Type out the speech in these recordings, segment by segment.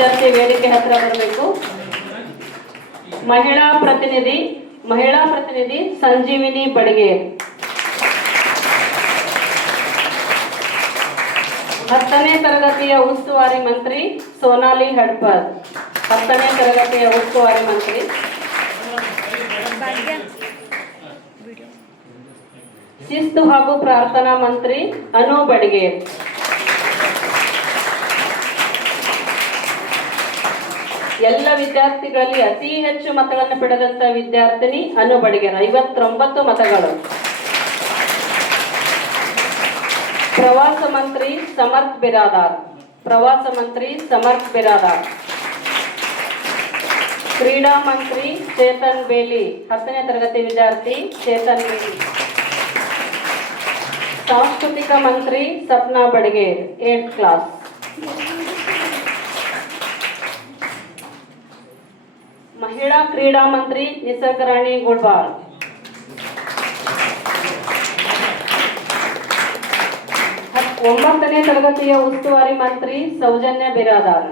ವಿದ್ಯಾರ್ಥಿ ವೇದಿಕೆ ಹತ್ರ ಬರಬೇಕು. ಮಹಿಳಾ ಪ್ರತಿನಿಧಿ ಸಂಜೀವಿನಿ ಬಡಿಗೆ. 10ನೇ ತರಗತಿಯ ಉಸ್ತುವಾರಿ ಮಂತ್ರಿ ಸೋನಾಲಿ ಹಡ್ಪದ್. 10ನೇ ತರಗತಿಯ ಉಸ್ತುವಾರಿ ಮಂತ್ರಿ. ಶಿಸ್ತು ಹಾಗೂ ಪ್ರಾರ್ಥನಾ ಮಂತ್ರಿ ಅನು ಬಡಿಗೆ. ಎಲ್ಲ ವಿದ್ಯಾರ್ಥಿಗಳಲ್ಲಿ ಅತಿ ಹೆಚ್ಚು ಮತಗಳನ್ನು ಪಡೆದಂತ ವಿದ್ಯಾರ್ಥಿನಿ ಅನು ಬಡಿಗೆ, 59 ಮತಗಳು. ಪ್ರವಾಸ ಮಂತ್ರಿ ಸಮರ್ಥ ಬಿರಾದಾರ್. ಕ್ರೀಡಾ ಮಂತ್ರಿ ಚೇತನ್ ಬೇಲಿ, 10ನೇ ತರಗತಿ ವಿದ್ಯಾರ್ಥಿ ಚೇತನ್ ಬೇಲಿ. ಸಾಂಸ್ಕೃತಿಕ ಮಂತ್ರಿ ಸಪ್ನಾ ಬಡಿಗೆ, 8th ಕ್ಲಾಸ್. ಮಹಿಳಾ ಕ್ರೀಡಾ ಮಂತ್ರಿ ನಿಸರ್ಗರಾಣಿ ಗುಳ್ಬಾಳ್. ಒಂಬತ್ತನೇ ತರಗತಿಯ ಉಸ್ತುವಾರಿ ಮಂತ್ರಿ ಸೌಜನ್ಯ ಬಿರಾದಾರ್.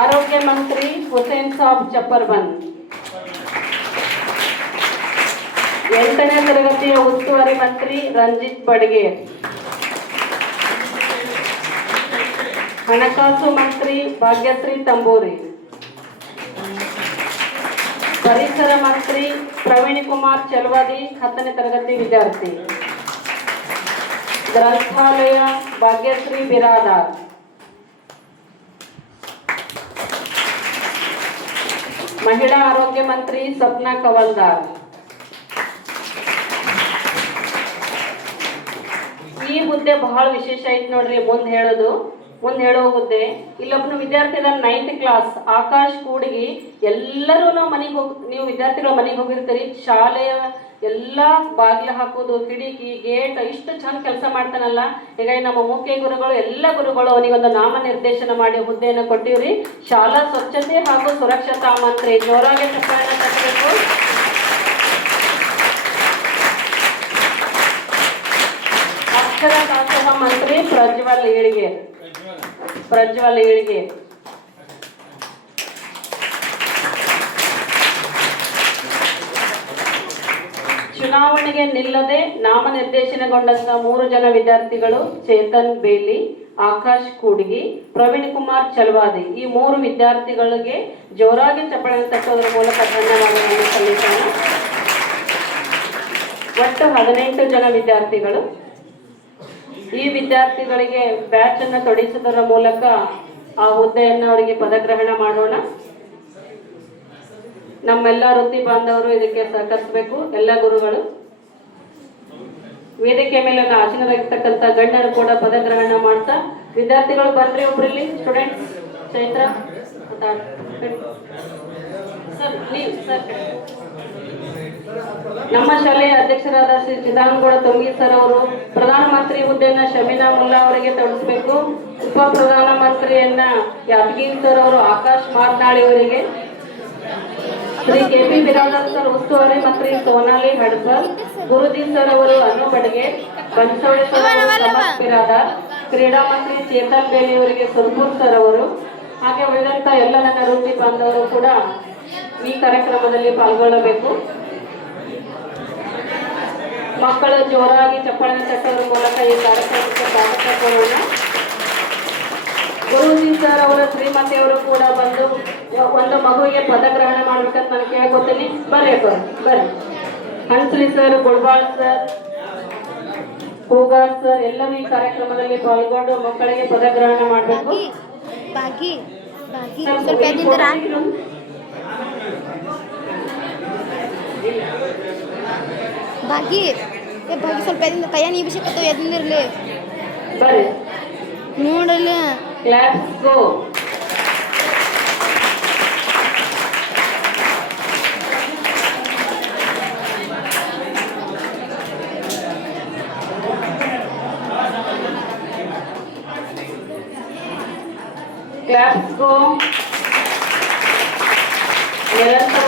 ಆರೋಗ್ಯ ಮಂತ್ರಿ ಹುಸೇನ್ ಸಾಬ್ ಚಪ್ಪರ್ಬಂದ್. 8ನೇ ತರಗತಿಯ ಉಸ್ತುವಾರಿ ಮಂತ್ರಿ ರಂಜಿತ್ ಬಡ್ಗೆ. ಹಣಕಾಸು ಮಂತ್ರಿ ಭಾಗ್ಯಶ್ರೀ ತಂಬೂರಿ. ಪರಿಸರ ಮಂತ್ರಿ ಪ್ರವೀಣ್ ಕುಮಾರ್ ಚಲವಾದಿ, 10ನೇ ತರಗತಿ ವಿದ್ಯಾರ್ಥಿ. ಗ್ರಂಥಾಲಯ ಭಾಗ್ಯಶ್ರೀ ಬಿರಾದಾರ್. ಮಹಿಳಾ ಆರೋಗ್ಯ ಮಂತ್ರಿ ಸಪ್ನಾ ಕವಲ್ದಾರ್. ಈ ಹುದ್ದೆ ಬಹಳ ವಿಶೇಷ ಐತಿ ನೋಡ್ರಿ. ಮುಂದೆ ಹೇಳೋ ಹುದ್ದೆ. ಇಲ್ಲೊಬ್ಬನು ವಿದ್ಯಾರ್ಥಿ ಇದಾನ 9th ಕ್ಲಾಸ್, ಆಕಾಶ್ ಕೂಡ್ಗಿ. ಎಲ್ಲರೂ ನೀವು ವಿದ್ಯಾರ್ಥಿಗಳ ಮನೆಗೆ ಹೋಗಿರ್ತೀರಿ. ಶಾಲೆಯ ಎಲ್ಲಾ ಬಾಗಿಲು ಹಾಕೋದು, ಕಿಟಕಿ, ಗೇಟ್ ಇಷ್ಟು ಚಂದ ಕೆಲಸ ಮಾಡ್ತಾನಲ್ಲ. ಹೀಗಾಗಿ ನಮ್ಮ ಮುಖ್ಯ ಗುರುಗಳು ಎಲ್ಲ ಗುರುಗಳು ಅವನಿಗೊಂದು ನಾಮ ನಿರ್ದೇಶನ ಮಾಡಿ ಹುದ್ದೆಯನ್ನು ಕೊಟ್ಟಿವ್ರಿ. ಶಾಲಾ ಸ್ವಚ್ಛತೆ ಹಾಗೂ ಸುರಕ್ಷತಾ ಮಂತ್ರಿ. ಜೋರಾಗಿ ಚಪ್ಪಾಳೆ ತಟ್ಟಬೇಕು. ಅಕ್ಷರ ದಾಸೋಹ ಮಂತ್ರಿ ಪ್ರಜ್ವಲ್ ಏಳಿಗೆ. ಚುನಾವಣೆಗೆ ನಿಲ್ಲದೆ ನಾಮನಿರ್ದೇಶನಗೊಂಡಂತ 3 ಜನ ವಿದ್ಯಾರ್ಥಿಗಳು ಚೇತನ್ ಬೇಲಿ, ಆಕಾಶ್ ಕೂಡ್ಗಿ, ಪ್ರವೀಣ್ ಕುಮಾರ್ ಚಲವಾದಿ. ಈ 3 ವಿದ್ಯಾರ್ಥಿಗಳಿಗೆ ಜೋರಾಗಿ ಚಪ್ಪಾಳೆ ತಟ್ಟೋದ್ರ ಮೂಲಕ ಧನ್ಯವಾದಗಳನ್ನು ಸಲ್ಲಿಸೋಣ. ಒಟ್ಟು 18 ಜನ ವಿದ್ಯಾರ್ಥಿಗಳು. ಈ ವಿದ್ಯಾರ್ಥಿಗಳಿಗೆ ಬ್ಯಾಚ್ ಅನ್ನು ತೊಡಿಸುವುದರ ಮೂಲಕ ಆ ಹುದ್ದೆಯನ್ನು ಅವರಿಗೆ ಪದಗ್ರಹಣ ಮಾಡೋಣ. ನಮ್ಮೆಲ್ಲ ವೃತ್ತಿ ಬಾಂಧವರು ಇದಕ್ಕೆ ಸಹಕರಿಸಬೇಕು. ಎಲ್ಲ ಗುರುಗಳು, ವೇದಿಕೆ ಮೇಲೆ ಆಸೀನರಾಗಿರ್ತಕ್ಕಂಥ ಗಣ್ಯರು ಕೂಡ ಪದಗ್ರಹಣ ಮಾಡ್ತಾ. ವಿದ್ಯಾರ್ಥಿಗಳು ಬಂದ್ರೆ ಒಬ್ರಲ್ಲಿ students. Chaitra sir, please sir. ನಮ್ಮ ಶಾಲೆಯ ಅಧ್ಯಕ್ಷರಾದ ಶ್ರೀ ಚಿದಾನಗೌಡ ತೊಂಗಿ ಸರ್ ಅವರು ಪ್ರಧಾನಮಂತ್ರಿ ಹುದ್ದೆಯನ್ನ ಶಮೀನಾ ಮುಲ್ಲಾ ಅವರಿಗೆ ತೊಡಗಿಸಬೇಕು. ಉಪ ಪ್ರಧಾನಮಂತ್ರಿಯನ್ನ ಯಾದಗಿರಿ ಸರ್ ಅವರು ಆಕಾಶ್ ಮಾತನಾಡಿ ಅವರಿಗೆ. ಶ್ರೀ ಕೆ.ಪಿ. ಬಿರಾದಾರ್ ಸರ್ ಉಸ್ತುವಾರಿ ಮಂತ್ರಿ ಸೋನಾಲಿ ಹಡ್ಪದ್. ಗುರುದೀಪ್ ಸರ್ ಅವರು ಅನು ಬಡ್ಗೆ. ಬನ್ಸೋಡೆ ಸರ್ ಅವರು ಸಮರ್ಥ ಬಿರಾದಾರ್. ಕ್ರೀಡಾ ಮಂತ್ರಿ ಚೇತನ್ ಬೇಲಿ ಅವರಿಗೆ ಸುರ್ಪುರ್ ಸರ್ ಅವರು. ಹಾಗೆ ಉಳಿದಂತ ಎಲ್ಲ ನನ್ನ ವೃತ್ತಿ ಬಾಂಧವರು ಕೂಡ ಈ ಕಾರ್ಯಕ್ರಮದಲ್ಲಿ ಪಾಲ್ಗೊಳ್ಳಬೇಕು. ಮಕ್ಕಳು ಜೋರಾಗಿ ಚಪ್ಪಾಳೆ ತಟ್ಟೋದ್ರ ಮೂಲಕ ಈ ಕಾರ್ಯಕ್ರಮಕ್ಕೆ ಸ್ವಾಗತ ಕೋರೋಣ. ಗುರುಜಿ ಸರ್ ಅವರ ಶ್ರೀಮತಿಯವರು ಕೂಡ ಬಂದು ಒಂದು ಮಗುವಿಗೆ ಪದಗ್ರಹಣ ಮಾಡ್ಬೇಕಂತ ನಾನು ಕೇಳ್ಕೊತೀನಿ. ಬರ್ರಿ. ಹನ್ಸ್ಲಿ ಸರ್, ಗುಳ್ಬಾಳ್ ಸರ್, ಹೂಗಾರ್ ಸರ್ ಎಲ್ಲರೂ ಈ ಕಾರ್ಯಕ್ರಮದಲ್ಲಿ ಪಾಲ್ಗೊಂಡು ಮಕ್ಕಳಿಗೆ ಪದಗ್ರಹಣ ಮಾಡಬೇಕು. ಭಾಗಿ ಸ್ವಲ್ಪ ಕೈಯ ನೀಬಿಸಕತ್ತವ ಎದ್ನಿರ್ಲಿ ಬರ್ರಿ ನೋಡಲ್ಲ. ಕ್ಲಾಸ್ ಗೋ. ಕ್ಲಾಸ್ ಗೋ. ನಿರಂತರ